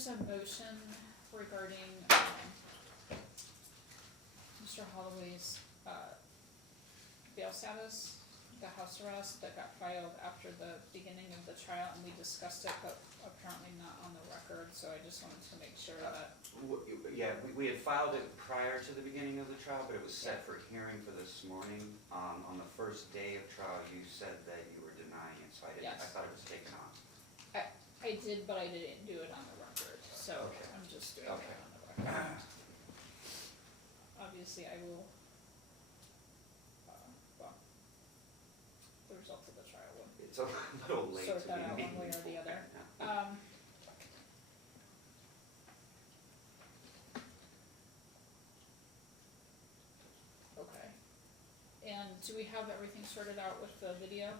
there's a motion regarding, Mr. Holloway's, bail status, the house arrest that got filed after the beginning of the trial, and we discussed it, but apparently not on the record, so I just wanted to make sure that. Yeah, we had filed it prior to the beginning of the trial, but it was set for hearing for this morning. On the first day of trial, you said that you were denying it, so I didn't, I Yes. thought it was taken off. I did, but I didn't do it on the record, so Okay. I'm just doing Okay. it on the record. Obviously, I will, well, the results of the trial will It's a little late to sort that out be one way or the other. now. Okay. And do we have everything sorted out with the video?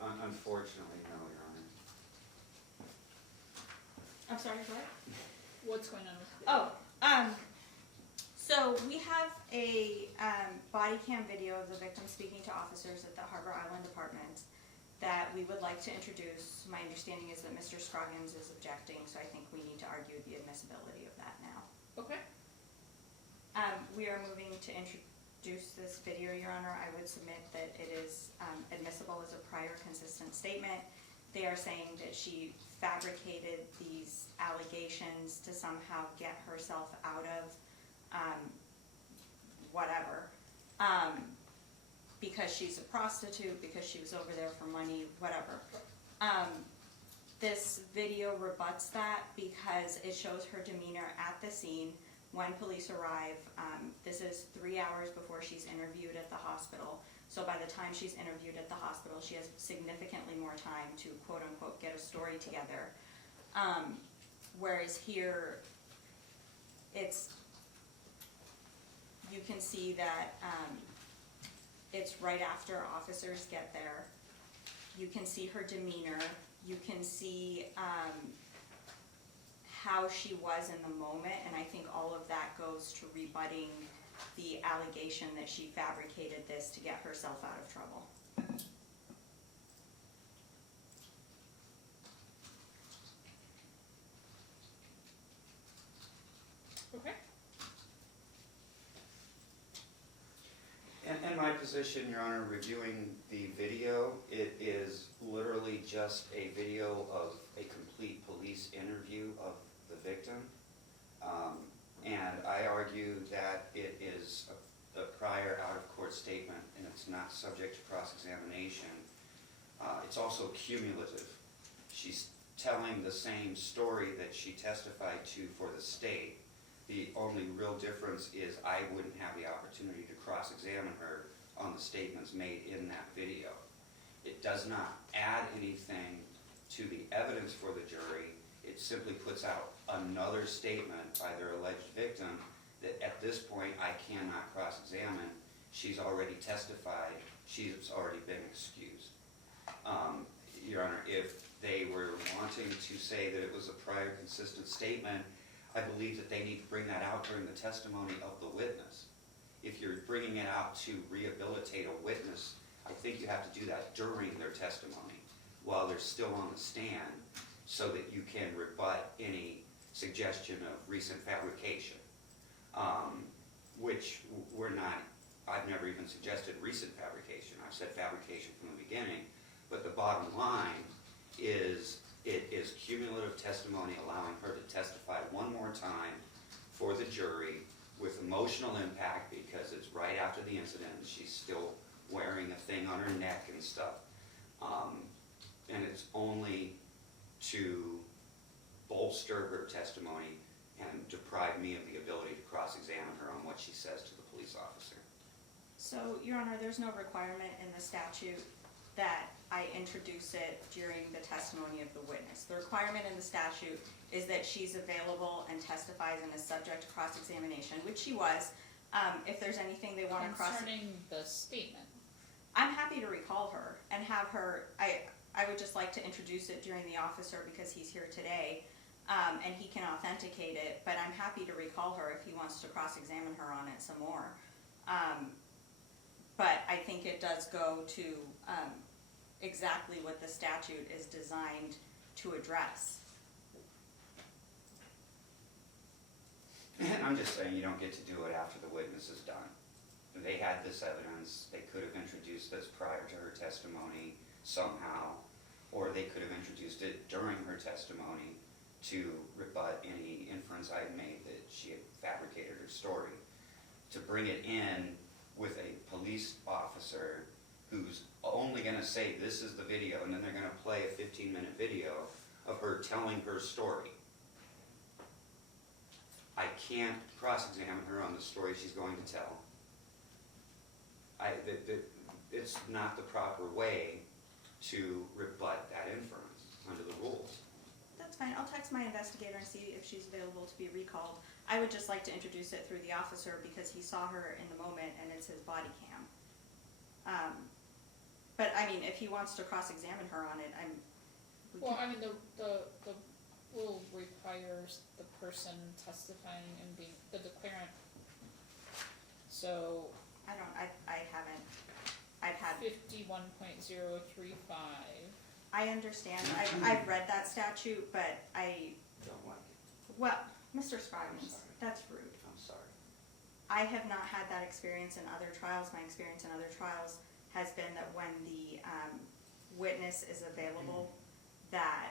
Unfortunately, no, Your Honor. I'm sorry, what? What's going on with the video? So we have a body cam video of the victim speaking to officers at the Harbor Island Department that we would like to introduce. My understanding is that Mr. Scroggins is objecting, so I think we need to argue the admissibility of that now. Okay. We are moving to introduce this video, Your Honor. I would submit that it is admissible as a prior consistent statement. They are saying that she fabricated these allegations to somehow get herself out of whatever, because she's a prostitute, because she was over there for money, whatever. This video rebuts that because it shows her demeanor at the scene when police arrive. This is 3 hours before she's interviewed at the hospital. So by the time she's interviewed at the hospital, she has significantly more time to quote unquote get a story together. Whereas here, you can see that it's right after officers get there. You can see her demeanor. You can see how she was in the moment, and I think all of that goes to rebutting the allegation that she fabricated this to get herself out of trouble. Okay. And my position, Your Honor, reviewing the video, it is literally just a video of a complete police interview of the victim. And I argue that it is a prior out-of-court statement and it's not subject to cross-examination. It's also cumulative. She's telling the same story that she testified to for the state. The only real difference is I wouldn't have the opportunity to cross-examine her on the statements made in that video. It does not add anything to the evidence for the jury. It simply puts out another statement by their alleged victim that at this point I cannot cross-examine. She's already testified. She's already been excused. Your Honor, if they were wanting to say that it was a prior consistent statement, I believe that they need to bring that out during the testimony of the witness. If you're bringing it out to rehabilitate a witness, I think you have to do that during their testimony while they're still on the stand so that you can rebut any suggestion of recent fabrication, which we're not, I've never even suggested recent fabrication. I've said fabrication from the beginning, but the bottom line is it is cumulative testimony allowing her to testify one more time for the jury with emotional impact because it's right after the incident and she's still wearing a thing on her neck and stuff. And it's only to bolster her testimony and deprive me of the ability to cross-examine her on what she says to the police officer. So, Your Honor, there's no requirement in the statute that I introduce it during the testimony of the witness. The requirement in the statute is that she's available and testifies and is subject to cross-examination, which she was. If there's anything they want to Concerning the statement. I'm happy to recall her and have her, I would just like to introduce it during the officer because he's here today, and he can authenticate it, but I'm happy to recall her if he wants to cross-examine her on it some more. But I think it does go to exactly what the statute is designed to address. And I'm just saying, you don't get to do it after the witness is done. They had this evidence, they could have introduced this prior to her testimony somehow, or they could have introduced it during her testimony to rebut any inference I had made that she had fabricated her story. To bring it in with a police officer who's only gonna say this is the video, and then they're gonna play a 15-minute video of her telling her story. I can't cross-examine her on the story she's going to tell. It's not the proper way to rebut that inference under the rules. That's fine, I'll text my investigator and see if she's available to be recalled. I would just like to introduce it through the officer because he saw her in the moment and it's his body cam. But I mean, if he wants to cross-examine her on it, Well, I mean, the rule requires the person testifying and being the declarant. So I've had, 51.035. I understand, I've read that statute, but Don't like it. well, Mr. Scroggins, I'm sorry. that's rude. I'm sorry. I have not had that experience in other trials. My experience in other trials has been that when the witness is available, that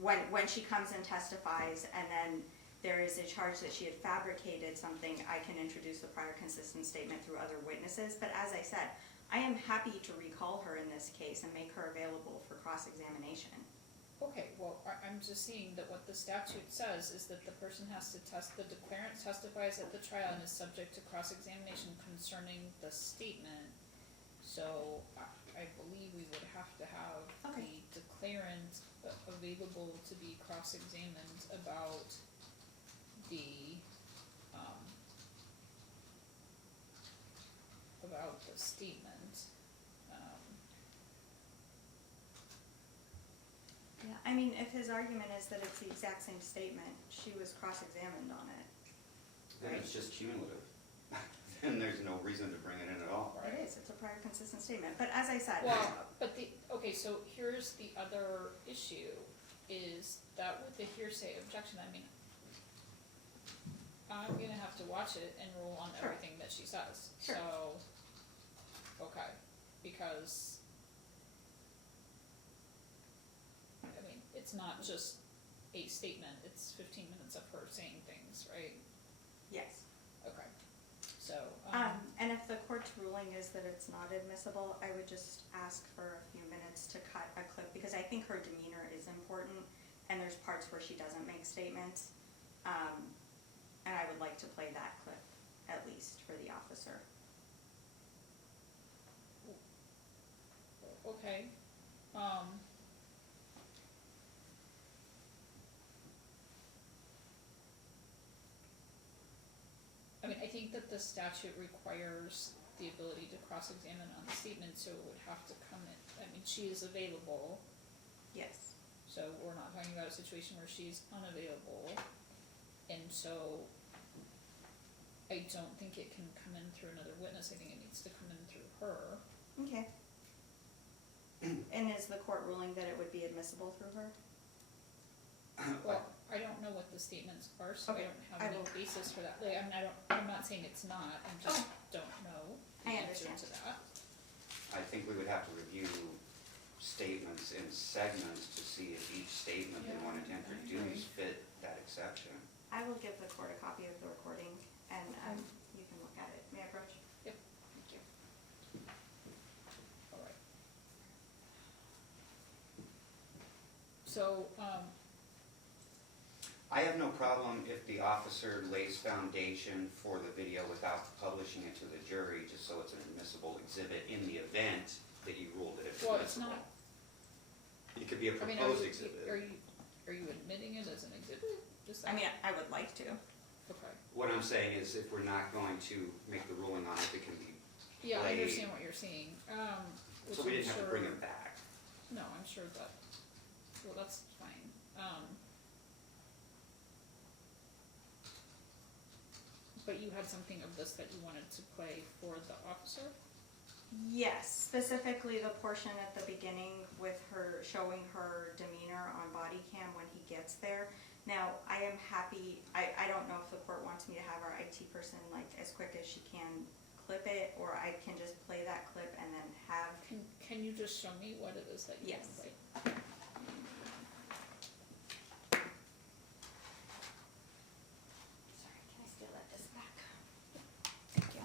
when she comes and testifies and then there is a charge that she had fabricated something, I can introduce the prior consistent statement through other witnesses. But as I said, I am happy to recall her in this case and make her available for cross-examination. Okay, well, I'm just seeing that what the statute says is that the person has to the declarant testifies at the trial and is subject to cross-examination concerning the statement. So I believe we would have to have Okay. the declarant available to be cross-examined about the statement. Yeah, I mean, if his argument is that it's the exact same statement, she was cross-examined on it. Then it's just cumulative. Then there's no reason to bring it in at all. Right. It is, it's a prior consistent statement, but as I said. Well, but okay, so here's the other issue, is that with the hearsay objection, I mean, I'm gonna have to watch it and rule on Sure. everything that she says, Sure. so, okay, because, I mean, it's not just a statement, it's 15 minutes of her saying things, right? Yes. Okay, so, And if the court's ruling is that it's not admissible, I would just ask for a few minutes to cut a clip, because I think her demeanor is important, and there's parts where she doesn't make statements. And I would like to play that clip, at least, for the officer. okay, I mean, I think that the statute requires the ability to cross-examine on the statement, so it would have to come in, I mean, she is available, Yes. so we're not talking about a situation where she's unavailable. And so, I don't think it can come in through another witness, I think it needs to come in through her. Okay. And is the court ruling that it would be admissible through her? Well, I don't know what the statements are, so Okay, I don't have I any will- basis for that, like, I mean, I'm not saying it's not, I just don't know the I answer understand. to that. I think we would have to review statements in segments to see if each statement they Yeah, wanted to I introduce fit that exception. I will give the court a copy of the recording, and you can look at it. May I approach? Yep. Thank you. Alright. So, I have no problem if the officer lays foundation for the video without publishing it to the jury, just so it's an admissible exhibit in the event that you ruled it admissible. well, it's not, It could be a I mean, proposed exhibit. are you admitting it as an exhibit? Just I that? mean, I would like to. Okay, What I'm saying is if we're not going to make the ruling on it, it can be, yeah, I Play- understand what you're saying, which so we I'm didn't have to bring sure- it back. No, I'm sure that, well, that's fine, but you had something of this that you wanted to play for the officer? Yes, specifically the portion at the beginning with her showing her demeanor on body cam when he gets there. Now, I am happy, I don't know if the court wants me to have our IT person, like, as quick as she can clip it, or I can just play that clip and then have. Can you just show me what it is that you Yes. invite? Sorry, can I still let this back? Thank you.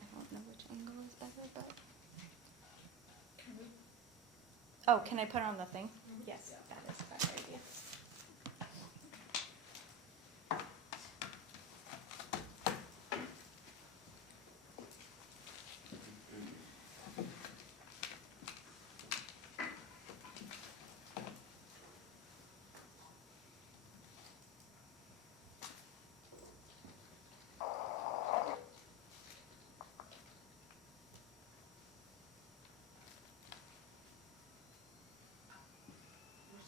I don't know which angle is better, but. Can we? Oh, can I put it on the thing? Yes, that is a better idea.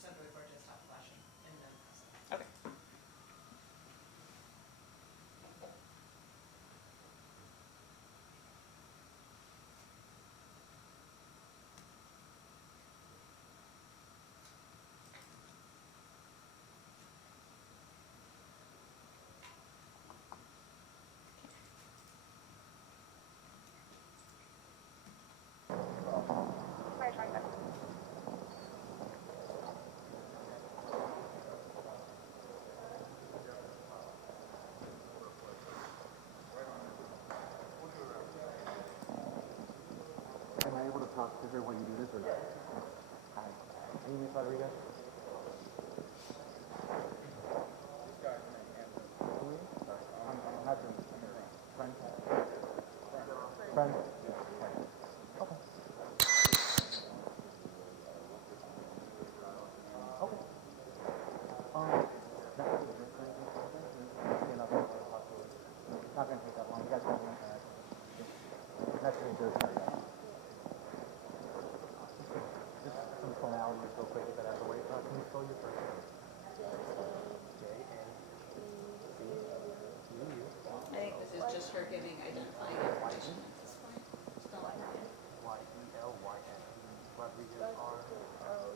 Simply for just stop flashing and then press it. Okay. Am I able to talk to her when you do this or not? Hi. Can you meet Rodriguez? I'm not doing this. Friend? Friend? Okay. Okay. That would be good for you. Not going to talk to her. Not going to take that long. You guys have one. That's really good. Just some formalities real quick that I have to wait. Can you spell your first name? J-A-C-C-U. I think This is just her giving identifying information at this point. It's not like that. Y-E-L-Y-N. Rodriguez R. G-U-E-Z.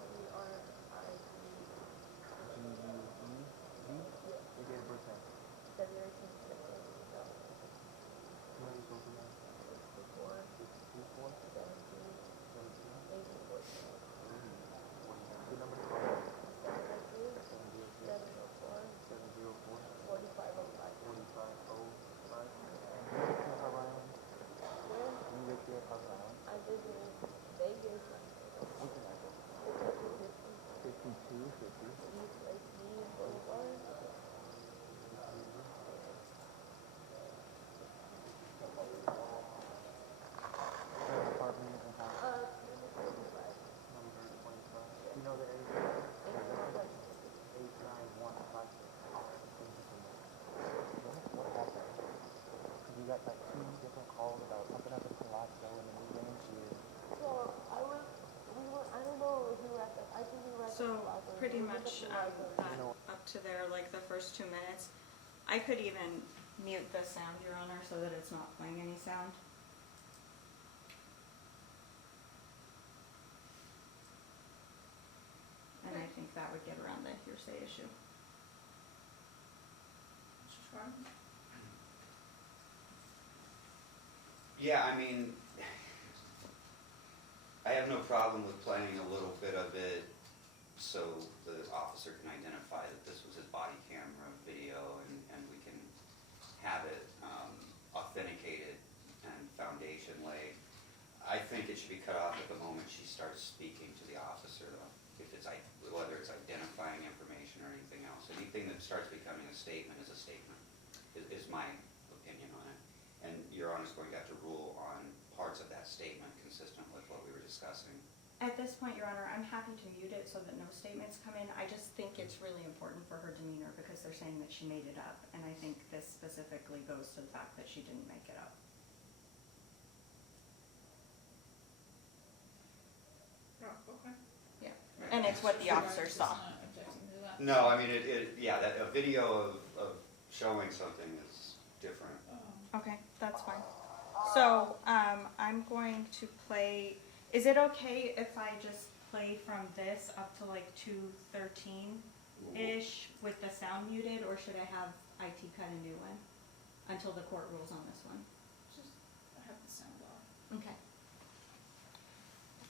Your date of birth name. You know your social name? 64. 17. Good number to call. 704. 4505. You live here at Harbor Island? I live in Vegas. What's your address? 5250. East Lake Boulevard. Apartment and house. Number 35. Number 25. You know the area? 89156. What happened? You got like 2 different calls about something at the Palazzo and then we went into. So I don't know if we were at the, I think we were at the So plaza. pretty We were at much the plaza. that up to there, like the first 2 minutes. I could even mute the sound, Your Honor, so that it's not playing any sound. And I think that would get around the hearsay issue. Sure. Yeah, I mean, I have no problem with playing a little bit of it so the officer can identify that this was his body camera video and we can have it authenticated and foundation laid. I think it should be cut off at the moment she starts speaking to the officer, though, if it's, whether it's identifying information or anything else. Anything that starts becoming a statement is a statement, is my opinion on it. And Your Honor's going to have to rule on parts of that statement consistent with what we were discussing. At this point, Your Honor, I'm happy to mute it so that no statements come in. I just think it's really important for her demeanor because they're saying that she made it up. And I think this specifically goes to the fact that she didn't make it up. Oh, okay. Yeah. And it's what the officer saw. Not objecting to that. No, I mean, yeah, that, a video of showing something is different. Okay, that's fine. So, I'm going to play, is it okay if I just play from this up to like 2:13-ish with the sound muted, or should I have IT cut a new one until the court rules on this one? Just have the sound off. Okay.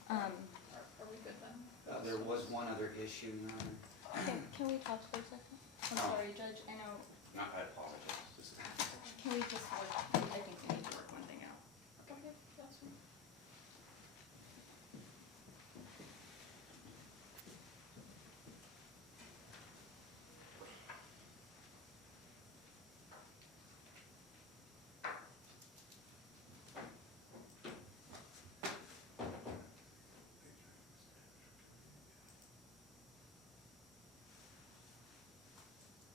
Are we good then? There was one other issue, Your Honor. Can we talk for a second? I'm Oh. sorry, Judge, I know, I apologize. can we just look, I think